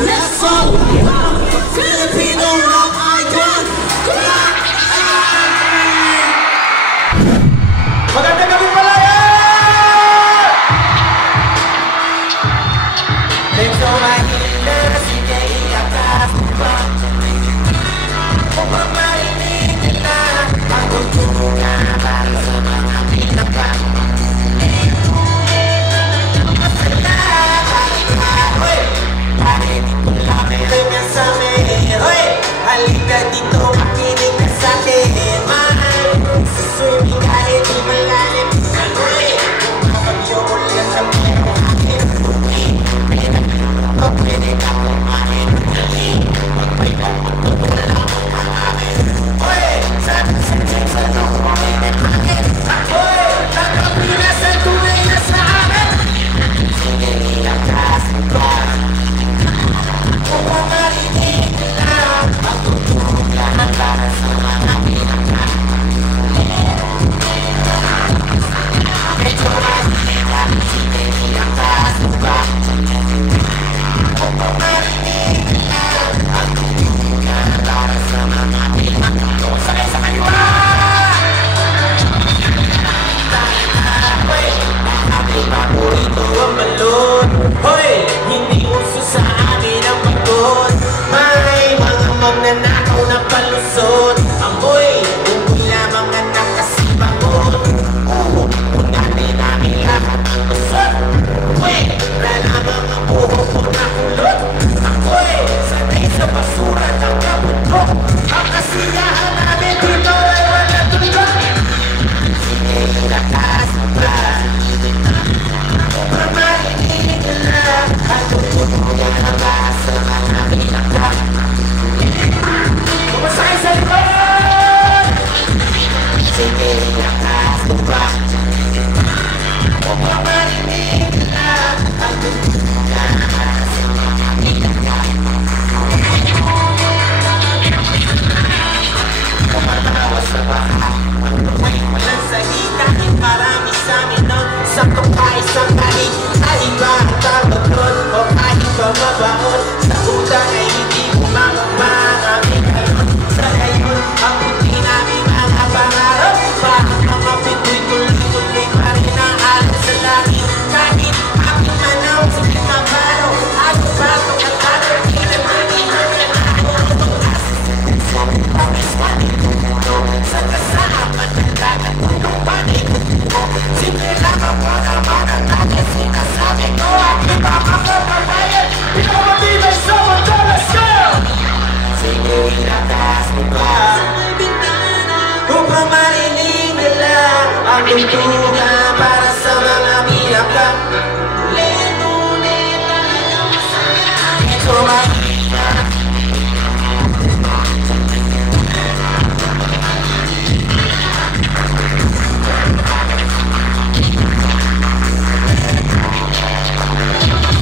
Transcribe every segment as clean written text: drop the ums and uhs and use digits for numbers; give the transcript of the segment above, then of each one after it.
Let's go! Filipino rock icon! Magandang gabi pala yan! Medyo mahina, sige iakas ba? Kung mamarinig nila ang kultura para sa mga pinapang halika dito, makinig ka sa'kin. Swimming kahit di malalim. Kumapagyo ulit sa mga akin. Pwede ka kumain. Magpay ka magtutula mo mga akin. Hoy! Sana kumain akin. Hoy! Nakapinasan tunay na sa akin. Sige, ilakas ba? Kung mamarinig nila para sa mga pinagkaan. Medyo mahina, sige ilakas ba? Kung mamarinig nila ang tulungan para sa mga pinagkaan. Sakay sa kaliwa! Aking paborito ang balon. Hoy! Hindi uso sa amin ang pagod. May mga magnanakaw na palusot. Amoy, unggoy lamang ang nakasibangon. Unanin namin lahat ang lusot. Uy, wala lamang ang buhok ko na kulot. Ako'y sanay sa basura ng kabundok. Ang kasiyahan namin dito ay wala tulog. Sige, ilakas ba? Mamarinig na ang tutulungan na ba sa mga pinagkaan. Kumasakay sa likod! Sige, ilakas ba? Kung mamarinig na ang tutulungan na sa mga pinagkaan. Kumatawa sa baka. Walang sahi kahit marami sa amin nun. Sakto pa isang balik. Kahit ba ang tawag nun o kahit ba mabaon. Sa utan ay hindi bumabang aming kayon. Sa ngayon, ang puti namin mga pangarap. Parang mga pito'y tuloy-tuloy pa rin ang alam sa langit. Kahit aking manaw sa pinabaro. Ako ba itong nagkado? Kinamani mo na ako. Sa pangis panig tumulo. Sa kasama ng lagat mo ng panig. Simple lang ang mga natin sinasabi ko. Aking mga kababayan, pinakamatibay sa mundo. Let's go! Sige, ilakas mo ba? Kung mamarinig nila ang tuntungan para sa mga pinagkaan. Ulit-ulit ang iyong masaya. Ito mahina.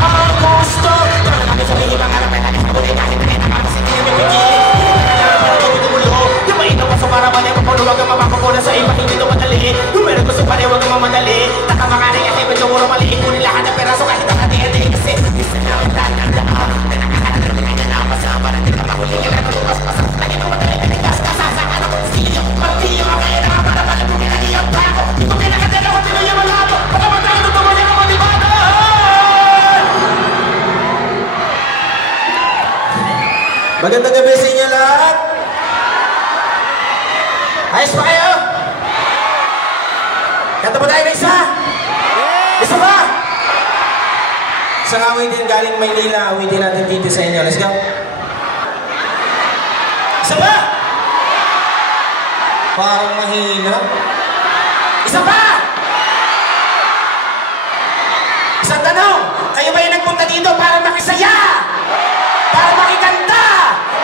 Ang gusto kami sabihin mga harapan natin sa buhay natin na napapasitin yung yung mainit ako sa maraman ay papulo wag kang mapapapula sa iba hindi ito madali yung meron gusto pa rin wag kang mamadali nakamakana yung ibig yung urong maliit kunin lahat ng peraso kahit ang hati-hati kasi isa na ang lahat ng daan pinakakalat ng tingin na masama na di ka mahuli ka lang tumas pasas na ginamadali na nigas kasasaan ako siyo pati yung mga kailangan para malamunin na niyang bako kung pinakatala ko tinuloy yung malabo pagkamatay ito tumuli ako matibado. Magandang gabi sa inyo lahat. Ayos pa kayo? Kanta ba tayo na isa? Isa ba? Isang awitin galing Maynila, awitin natin dito sa inyo. Let's go. Isa ba? Parang mahina. Isa ba? Isang tanong, kayo ba yung nagpunta dito para makisaya? Para makikanta?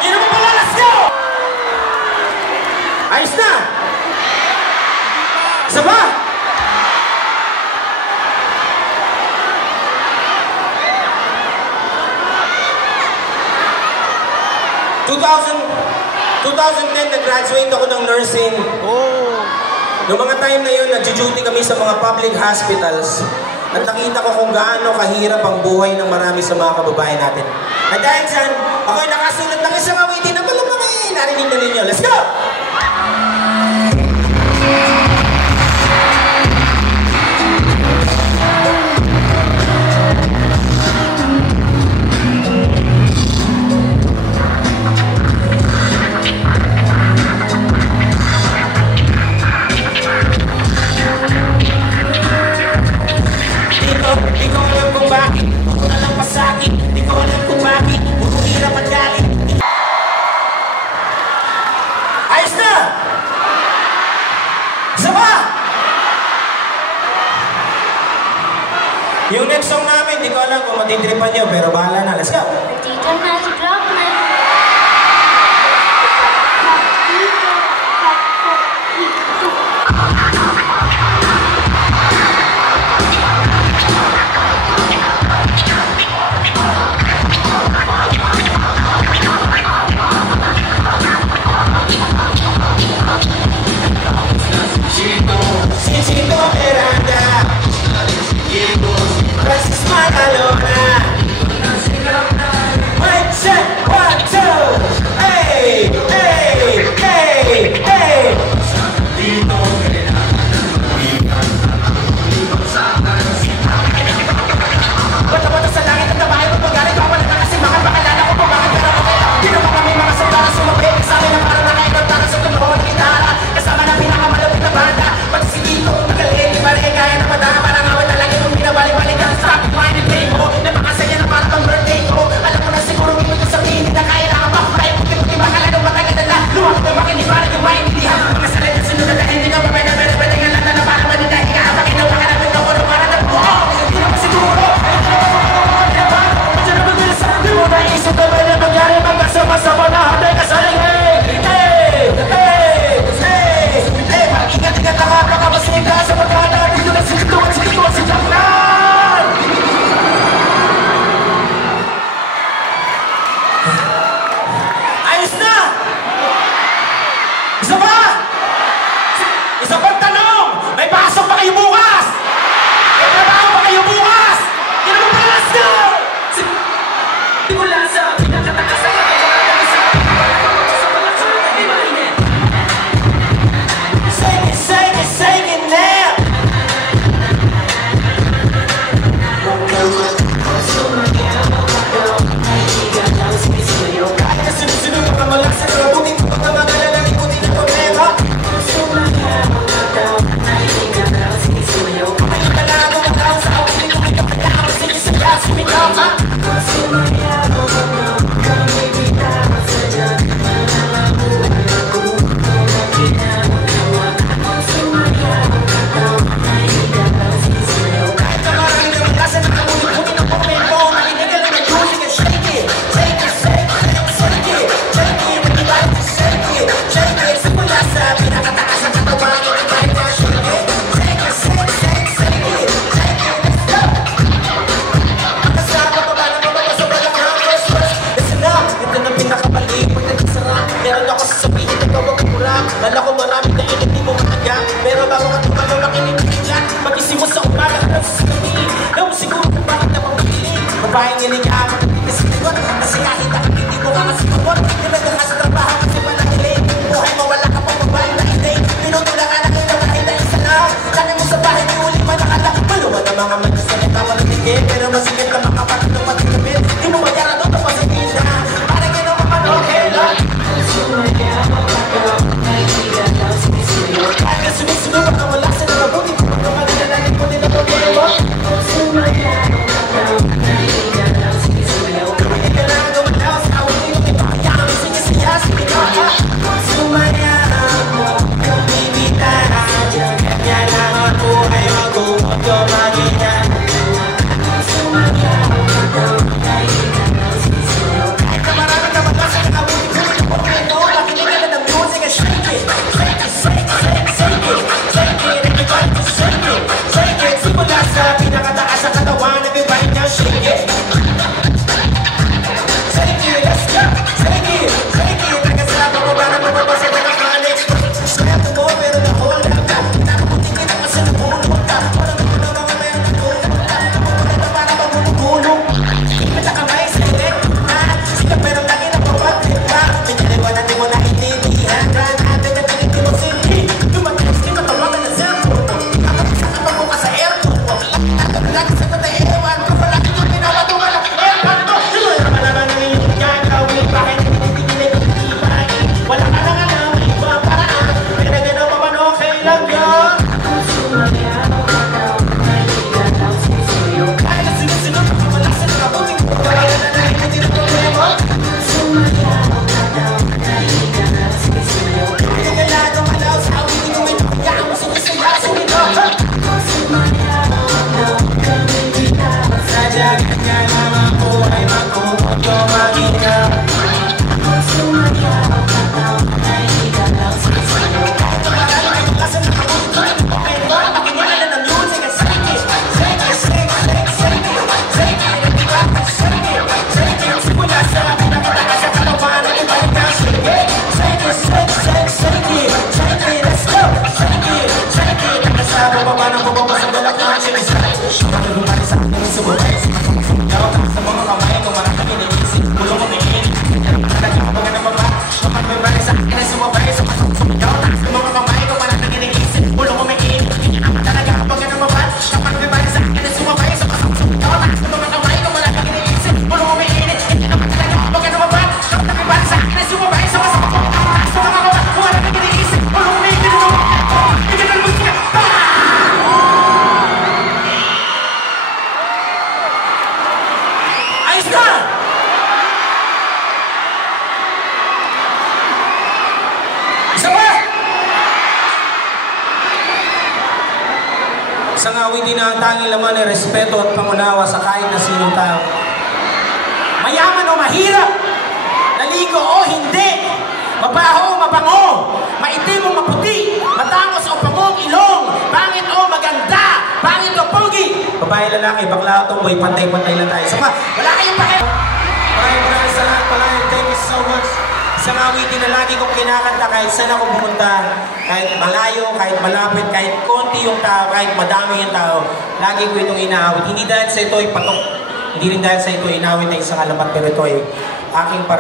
Yun mo palalas nyo! Ayos na! Isa ba? In 2010, nag-graduate ako ng nursing. Noong mga time na yun, nag-duty kami sa mga public hospitals. At nakita ko kung gaano kahirap ang buhay ng marami sa mga kababayan natin. At dahil dyan, ako'y nakasulat ng isang awitin na malamang narinig na ninyo. Let's go! Di ko alam kung bakit, alam pa sa'kin. Di ko alam kung bakit, hirap at galit. Ayos na! Isa pa! Yung next song namin, di ko alam kung matitripan nyo, pero bahala na. Let's go! Dito na si Brockman. Sisito Miranda, Francis Magalona, Isang awitin na ang tanging laman ay respeto at pangunawa sa kahit na sinong tao. Mayaman o mahirap, naligo o hindi, mabaho o mabango, maitim o maputi, matangos o pangong ilong, pangit o maganda, pangit o pogi, babae, lalaki, bakla o tomboy, pantay-pantay lang tayo. Sama, wala kayong pake. Maraming sa lahat pala, thank you so much. Isang awitin na lagi kong kinakanta kahit saan ako pumunta, kahit malayo, kahit malapit, kahit konti yung tao, kahit madami yung tao, lagi ko itong inaawit. Hindi dahil sa ito ay patok, hindi rin dahil sa ito ay inawit na isang alamat, pero ito ay aking para